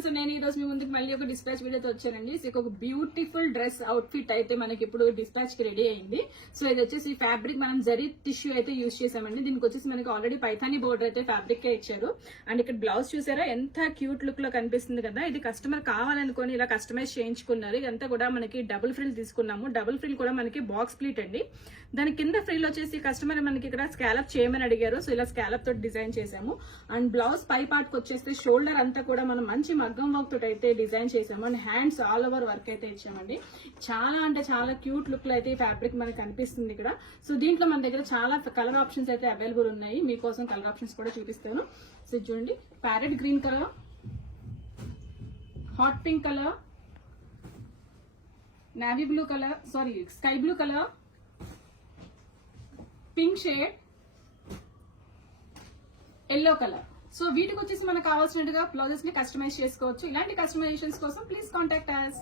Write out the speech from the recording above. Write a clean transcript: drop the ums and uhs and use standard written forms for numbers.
Friends, నేను ఈ రోజు మీ ముందుకు మళ్ళీ ఒక డిస్పాచ్ వీడియోతో వచ్చానండి. ఒక బ్యూటిఫుల్ డ్రెస్ అవుట్ఫిట్ అయితే మనకి ఇప్పుడు డిస్పాచ్ కి రెడీ అయింది. సో ఇది వచ్చేసి ఫ్యాబ్రిక్ మనం జరీ టిష్యూ అయితే యూజ్ చేసామండి. దీనికి వచ్చేసి మనకి ఆల్రెడీ పైథానీ బోర్డర్ అయితే ఫ్యాబ్రిక్ కే ఇచ్చారు. అండ్ ఇక్కడ బ్లౌజ్ చూసారా ఎంత క్యూట్ లుక్ లో కనిపిస్తుంది కదా. ఇది కస్టమర్ కావాలనుకొని ఇలా కస్టమైజ్ చేయించుకున్నారు. ఇదంతా కూడా మనకి డబుల్ ఫ్రిల్ తీసుకున్నాము. డబుల్ ఫ్రిల్ కూడా మనకి బాక్స్ ప్లీట్ అండి. దాని కింద ఫ్రిల్ వచ్చేసి కస్టమర్ మనకి ఇక్కడ స్కాలప్ చేయమని అడిగారు. సో ఇలా స్కాలప్ తోటి డిజైన్ చేసాము. అండ్ బ్లౌజ్ పై పార్ట్ కి వచ్చేస్తే షోల్డర్ అంతా కూడా మనం మంచి మగ్గం వర్క్ తోటి అయితే డిజైన్ చేసాము. And hands all over work అయితే ఇచ్చామండి. చాలా అంటే చాలా క్యూట్ లుక్ లో అయితే ఈ ఫ్యాబ్రిక్ మనకి కనిపిస్తుంది ఇక్కడ. సో దీంట్లో మన దగ్గర చాలా కలర్ ఆప్షన్స్ అయితే అవైలబుల్ ఉన్నాయి. మీకోసం కలర్ ఆప్షన్స్ కూడా చూపిస్తాను. సో చూడండి, parrot green colour, hot pink colour, navy blue colour, sorry sky blue colour, pink shade, yellow colour. So వీటికి వచ్చేసి మనకు కావాల్సినట్టుగా బ్లౌజెస్ ని కస్టమైజ్ చేసుకోవచ్చు. ఇలాంటి కస్టమైజేషన్స్ కోసం ప్లీజ్ కాంటాక్ట్ us.